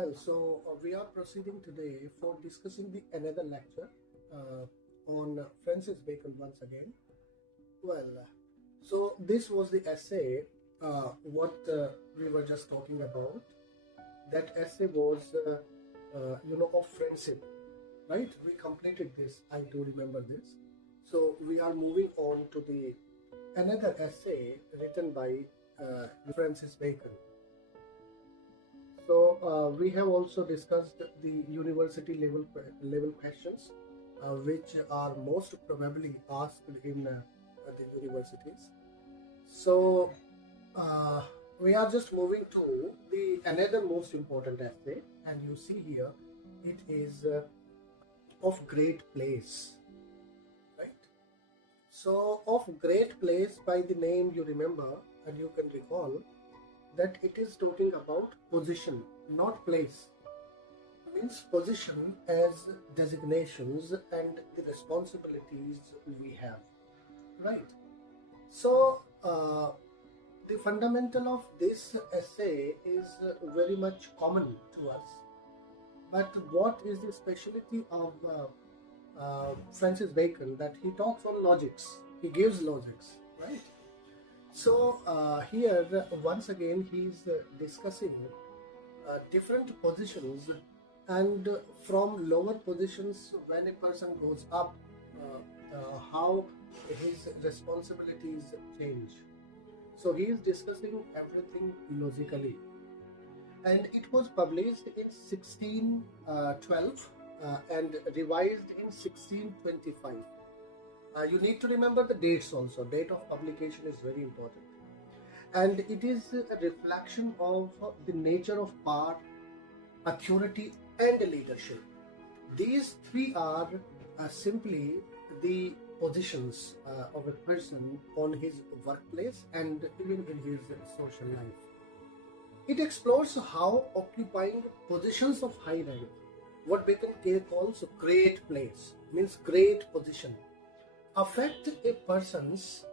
We are proceeding today for discussing the another lecture on Francis Bacon once again. This was the essay what we were just talking about. That essay was, of friendship, right? We completed this. I do remember this. So we are moving on to the another essay written by Francis Bacon. So we have also discussed the university level questions, which are most probably asked in the universities. So we are just moving to the another most important essay, and you see here it is of great place, right? So of great place, by the name you remember and you can recall that it is talking about position, not place. Means position as designations and the responsibilities we have, right? So the fundamental of this essay is very much common to us. But what is the specialty of Francis Bacon? That he talks on logics, he gives logics, right? So here once again he is discussing different positions, and from lower positions, when a person goes up, how his responsibilities change. So he is discussing everything logically, and it was published in 1612 and revised in 1625. You need to remember the dates also. Date of publication is very important. And it is a reflection of the nature of power, authority and leadership. These three are simply the positions of a person on his workplace and even in his social life. It explores how occupying positions of high rank, what Bacon calls great place, means great position, affect a person's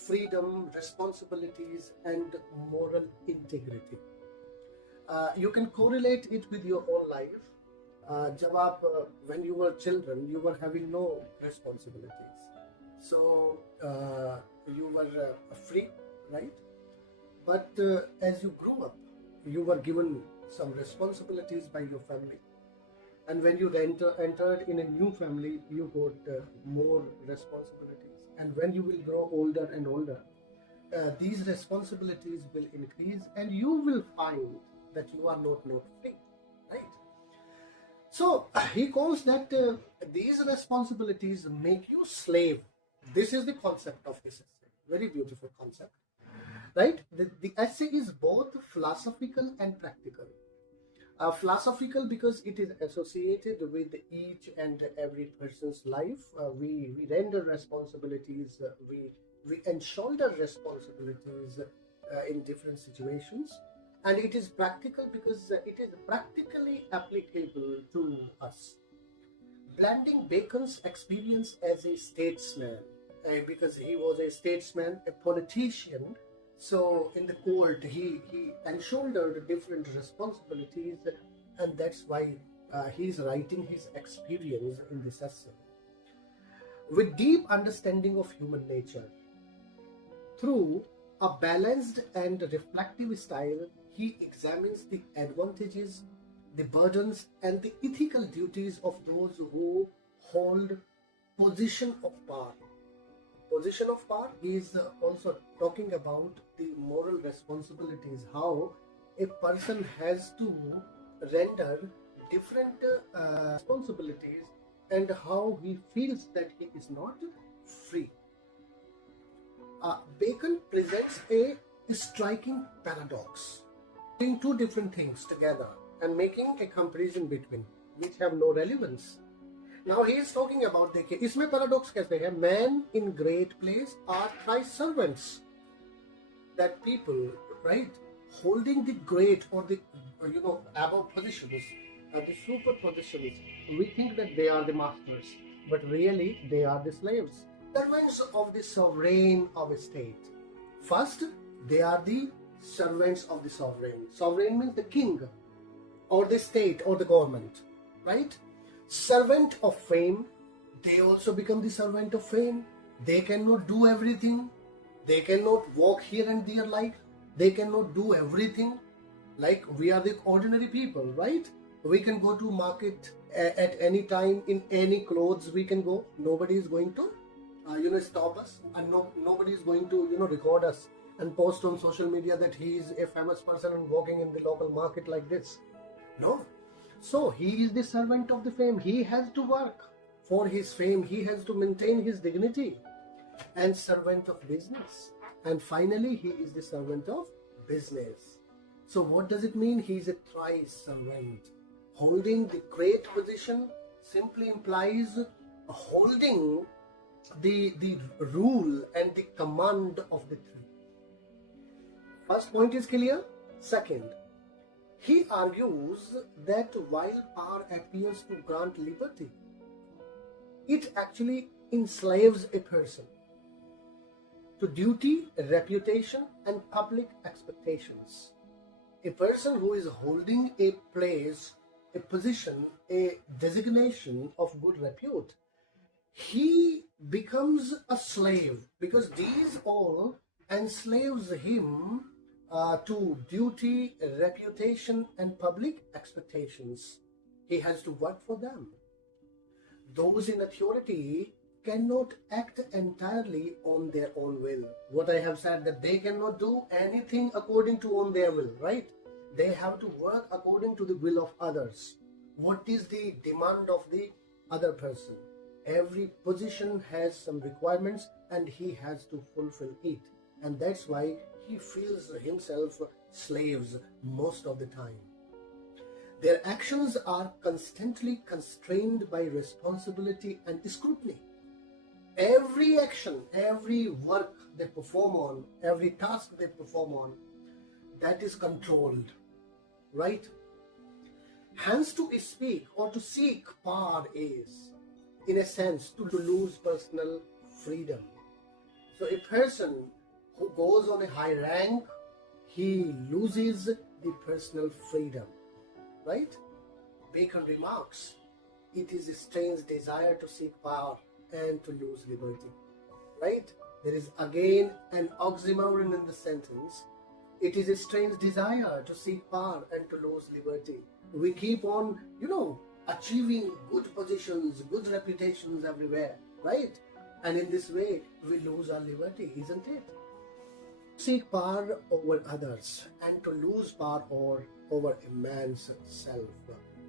freedom, responsibilities and moral integrity. You can correlate it with your own life. When you were children, you were having no responsibilities. So you were free, right? But as you grew up, you were given some responsibilities by your family. And when you entered in a new family, you got more responsibilities. And when you will grow older and older, these responsibilities will increase, and you will find that you are not free, right? So he calls that these responsibilities make you slave. This is the concept of his essay. Very beautiful concept, right? The essay is both philosophical and practical. Philosophical because it is associated with each and every person's life. We render responsibilities, we shoulder responsibilities in different situations. And it is practical because it is practically applicable to us. Blending Bacon's experience as a statesman, because he was a statesman, a politician. So in the court, he shouldered different responsibilities, and that's why he's writing his experience in this essay. With deep understanding of human nature, through a balanced and reflective style, he examines the advantages, the burdens, and the ethical duties of those who hold position of power. Position of power, he is also talking about the moral responsibilities, how a person has to render different responsibilities, and how he feels that he is not free. Bacon presents a striking paradox, putting two different things together and making a comparison between, which have no relevance. Now he is talking about, देखिए इसमें paradox कैसे है? Man in great place are Christ's servants. That people, right, holding the great or the above positions, the super positions, we think that they are the masters, but really they are the slaves. Servants of the sovereign of a state. First, they are the servants of the sovereign. Sovereign means the king. or the state or the government, right? Servant of fame, they also become the servant of fame. They cannot do everything. They cannot walk here and there like. They cannot do everything. Like we are the ordinary people, right? We can go to market at any time in any clothes we can go. Nobody is going to, stop us, and nobody is going to, record us and post on social media that he is a famous person and walking in the local market like this. No. So he is the servant of the fame. He has to work for his fame. He has to maintain his dignity. And servant of business. And finally, he is the servant of business. So what does it mean? He is a thrice servant. Holding the great position simply implies holding the rule and the command of the three. First point is clear. Second, he argues that while power appears to grant liberty, it actually enslaves a person to duty, reputation, and public expectations. A person who is holding a place, a position, a designation of good repute, he becomes a slave, because these all enslaves him to duty, reputation, and public expectations. He has to work for them. Those in authority cannot act entirely on their own will. What I have said, that they cannot do anything according to on their will, right? They have to work according to the will of others. What is the demand of the other person? Every position has some requirements and he has to fulfill it. And that's why he feels himself slaves most of the time. Their actions are constantly constrained by responsibility and scrutiny. Every action, every work they perform on, every task they perform on, that is controlled, right? Hence, to speak or to seek power is, in a sense, to lose personal freedom. So a person who goes on a high rank, he loses the personal freedom, right? Bacon remarks, it is a strange desire to seek power and to lose liberty, right? There is again an oxymoron in the sentence. It is a strange desire to seek power and to lose liberty. We keep on, achieving good positions, good reputations everywhere, right? And in this way, we lose our liberty, isn't it? Seek power over others and to lose power over a man's self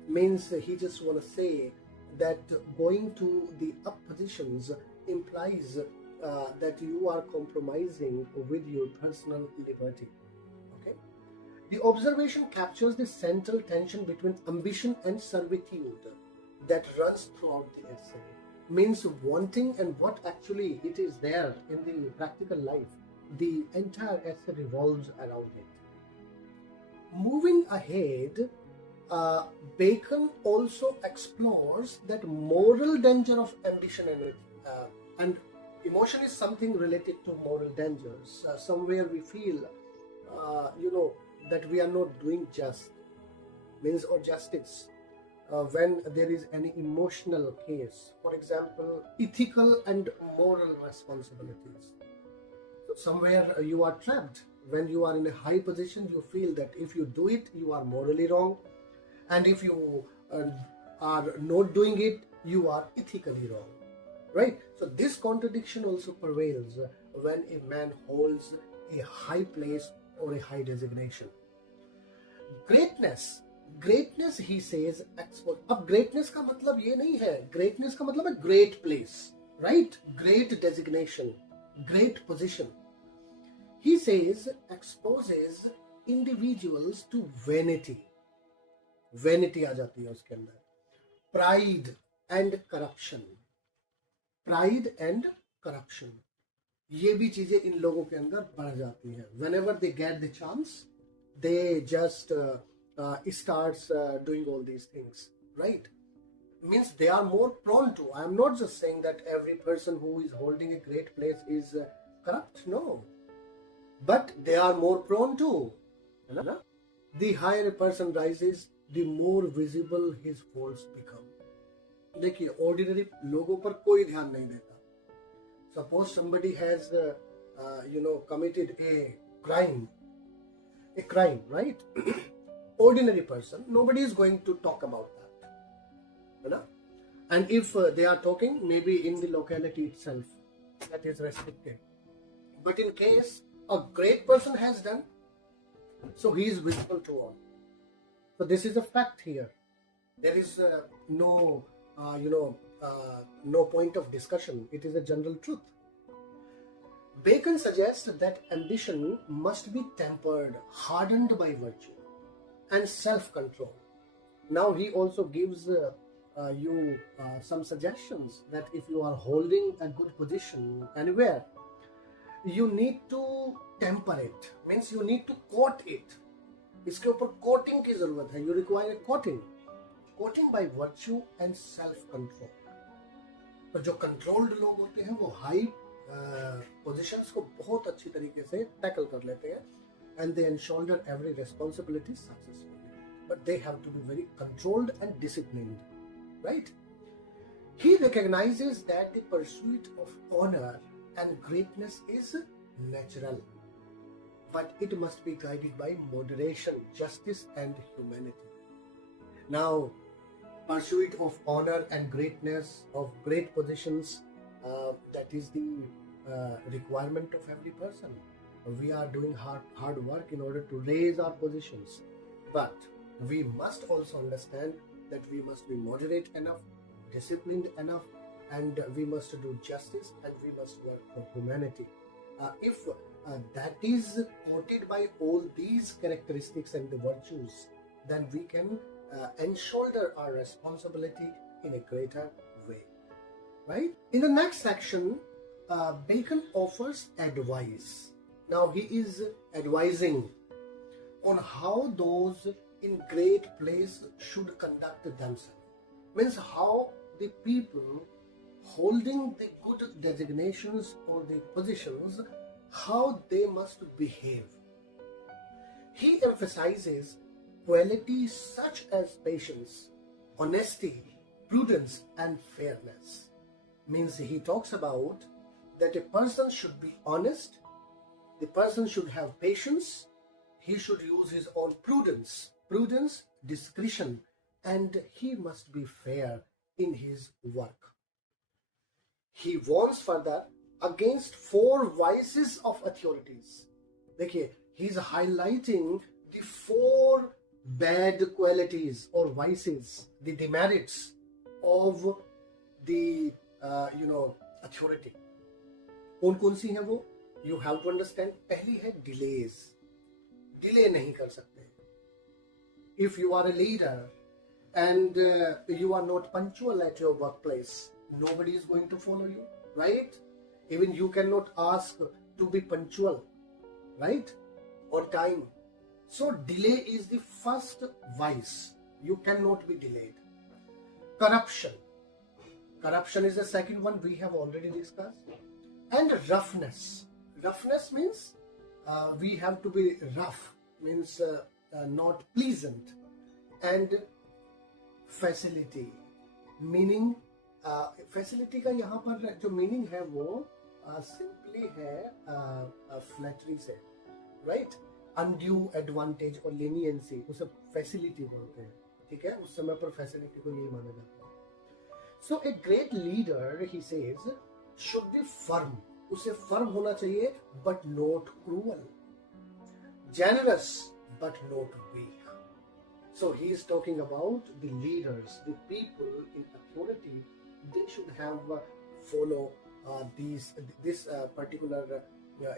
means he just want to say that going to the up positions implies that you are compromising with your personal liberty. Okay. The observation captures the central tension between ambition and servitude that runs throughout the essay. Means wanting and what actually it is there in the practical life. The entire essay revolves around it. Moving ahead, Bacon also explores that moral danger of ambition and emotion is something related to moral dangers. Somewhere we feel, that we are not doing or justice. When there is any emotional case, for example, ethical and moral responsibilities. So somewhere you are trapped. When you are in a high position, you feel that if you do it, you are morally wrong. And if you are not doing it, you are ethically wrong, right? So this contradiction also prevails when a man holds a high place or a high designation. Greatness, he says, अब greatness का मतलब ये नहीं है. Greatness का मतलब है great place, right? Great designation, great position. He says exposes individuals to vanity. Vanity आ जाती है उसके अंदर. Pride and corruption. Pride and corruption. ये भी चीजें इन लोगों के अंदर बढ़ जाती हैं. Whenever they get the chance, they just starts doing all these things, right? Means they are more prone to. I am not just saying that every person who is holding a great place is corrupt. No. But they are more prone to. The higher a person rises, the more visible his faults become. देखिए, ordinary लोगों पर कोई ध्यान नहीं देता. Suppose somebody has, committed a crime, right? Ordinary person, nobody is going to talk about that, you know. And if they are talking, maybe in the locality itself, that is restricted. But in case a great person has done, so he is visible to all. So this is a fact here. There is no point of discussion. It is a general truth. Bacon suggests that ambition must be tempered, hardened by virtue and self-control. Now he also gives you some suggestions that if you are holding a good position anywhere, you need to temper it. Means you need to coat it. इसके ऊपर coating की जरूरत है. You require coating by virtue and self-control. तो जो controlled लोग होते हैं वो high positions को बहुत अच्छी तरीके से tackle कर लेते हैं, and they shoulder every responsibility successfully. But they have to be very controlled and disciplined, right? He recognizes that the pursuit of honor and greatness is natural, but it must be guided by moderation, justice, and humanity. Now, pursuit of honor and greatness, of great positions, that is the requirement of every person. We are doing hard work in order to raise our positions, but we must also understand that we must be moderate enough, disciplined enough, and we must do justice, and we must work for humanity. If that is quoted by all these characteristics and the virtues, then we can shoulder our responsibility in a greater way, right? In the next section, Bacon offers advice. Now he is advising on how those in great place should conduct themselves. Means how the people holding the good designations or the positions, how they must behave. He emphasizes qualities such as patience, honesty, prudence, and fairness. Means he talks about that a person should be honest, the person should have patience, he should use his own prudence, discretion, and he must be fair in his work. He warns further against 4 vices of authorities. देखिए, he is highlighting the 4 bad qualities or vices, the demerits of the authority. कौन सी हैं वो? You have to understand. पहली है delays. Delay नहीं कर सकते. If you are a leader and you are not punctual at your workplace, nobody is going to follow you, right? Even you cannot ask to be punctual, right? On time. So delay is the first vice. You cannot be delayed. Corruption is the second one we have already discussed. And roughness means we have to be rough, means not pleasant. And facility, meaning facility का यहाँ पर जो meaning है वो simply है flattery से, right? Undue advantage or leniency, उसे facility बोलते हैं, ठीक है? उस समय पर facility को यही माना जाता है. So a great leader, he says, should be firm. उसे firm होना चाहिए, but not cruel. Generous, but not weak. So he is talking about the leaders, the people in authority. They should have follow this particular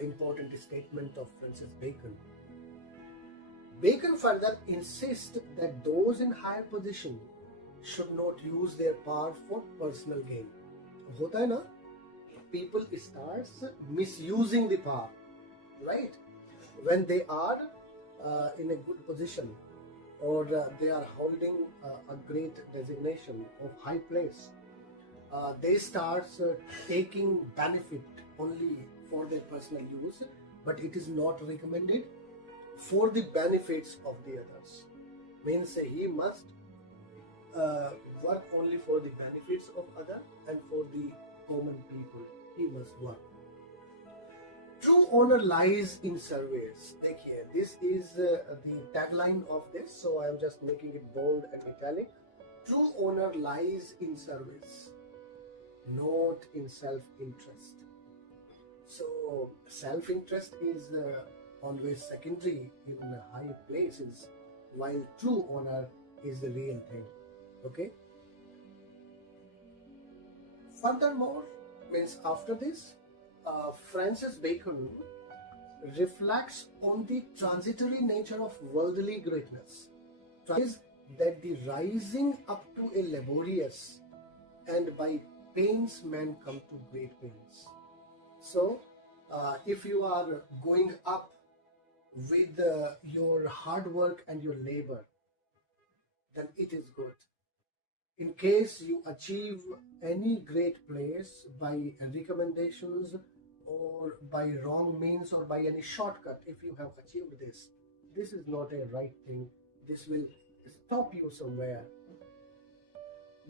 important statement of Francis Bacon. Bacon further insists that those in higher position should not use their power for personal gain. होता है ना? People starts misusing the power, right? When they are in a good position, or they are holding a great designation of high place, they start taking benefit only for their personal use, but it is not recommended for the benefits of the others. means he must work only for the benefits of other and for the common people. He must work. True honor lies in service. Take here. This is the tagline of this, so I am just making it bold and italic. True honor lies in service, not in self-interest. So self-interest is always secondary in high places, while true honor is the real thing. Okay. Furthermore, means after this, Francis Bacon reflects on the transitory nature of worldly greatness. Is that the rising up to a laborious and by pains man come to great pains. So, if you are going up with your hard work and your labor, then it is good. In case you achieve any great place by recommendations or by wrong means or by any shortcut, if you have achieved this, this is not a right thing. This will stop you somewhere.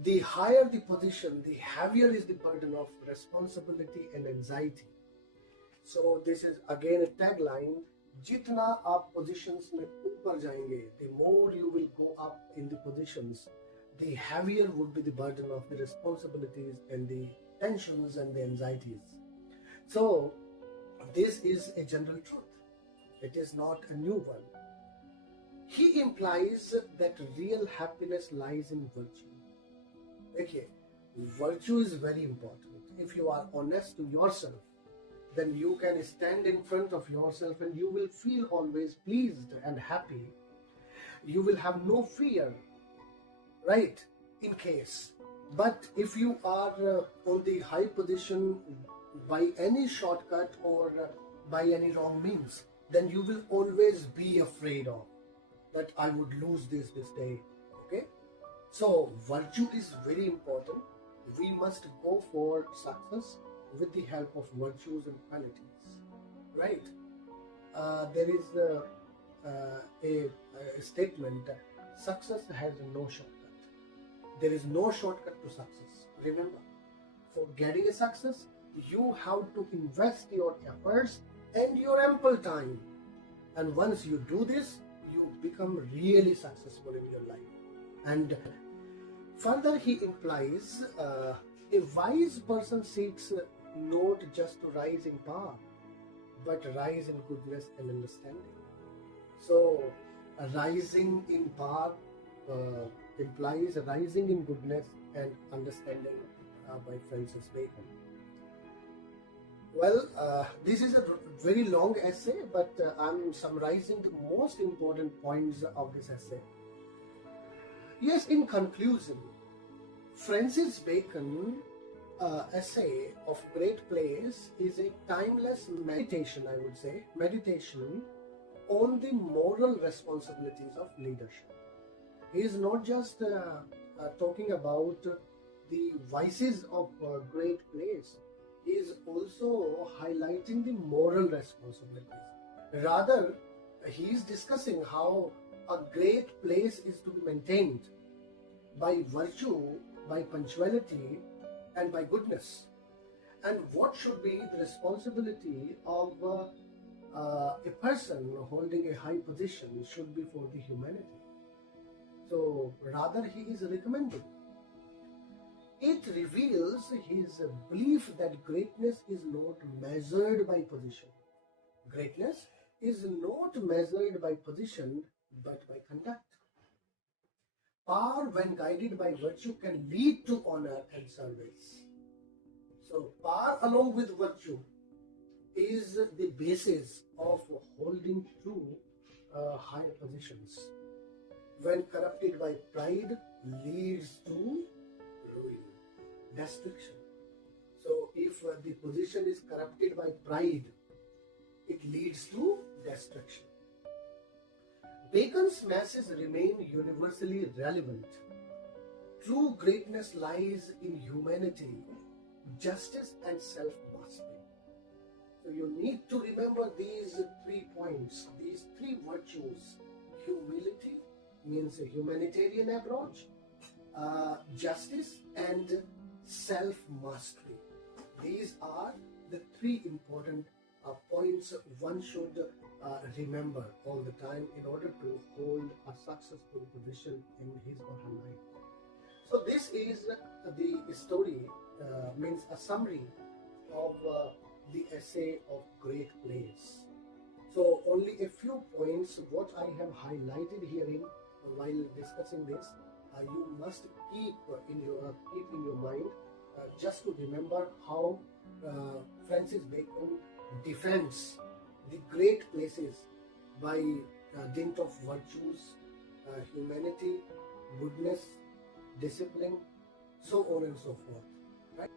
The higher the position, the heavier is the burden of responsibility and anxiety. So this is again a tagline. Jitna aap positions mein upar jayenge, the more you will go up in the positions, the heavier would be the burden of the responsibilities and the tensions and the anxieties. So this is a general truth. It is not a new one. He implies that real happiness lies in virtue. Okay, virtue is very important. If you are honest to yourself, then you can stand in front of yourself and you will feel always pleased and happy. You will have no fear, right, in case. But if you are on the high position by any shortcut or by any wrong means, then you will always be afraid of that I would lose this day. Okay, so virtue is very important. We must go for success with the help of virtues and qualities, right? There is a statement: success has no shortcut. There is no shortcut to success. Remember, for getting a success, you have to invest your efforts and your ample time. And once you do this, you become really successful in your life. And further, he implies a wise person seeks not just to rise in power, but rise in goodness and understanding. So, rising in power implies rising in goodness and understanding by Francis Bacon. Well, this is a very long essay, but I'm summarizing the most important points of this essay. Yes, in conclusion, Francis Bacon essay of Great Place is a timeless meditation, I would say, meditation on the moral responsibilities of leadership. He is not just talking about the vices of Great Place. He is also highlighting the moral responsibilities. Rather, he is discussing how a great place is to be maintained by virtue, by punctuality, and by goodness. And what should be the responsibility of a person holding a high position should be for the humanity. So rather, he is recommending. It reveals his belief that greatness is not measured by position. Greatness is not measured by position but by conduct. Power, when guided by virtue, can lead to honor and service. So power along with virtue is the basis of holding true higher positions. When corrupted by pride, leads to ruin, destruction. So if the position is corrupted by pride, it leads to destruction. Bacon's messages remain universally relevant. True greatness lies in humanity, justice, and self-mastery. So you need to remember these 3 points, these 3 virtues: humility, means a humanitarian approach, justice, and self-mastery. These are the three important points one should remember all the time in order to hold a successful position in his or her life. So this is the story, means a summary of the essay of Great Place. So only a few points what I have highlighted herein while discussing this, you must keep in your mind, just to remember how Francis Bacon defends the great places by dint of virtues, humanity, goodness, discipline, so on and so forth. Right?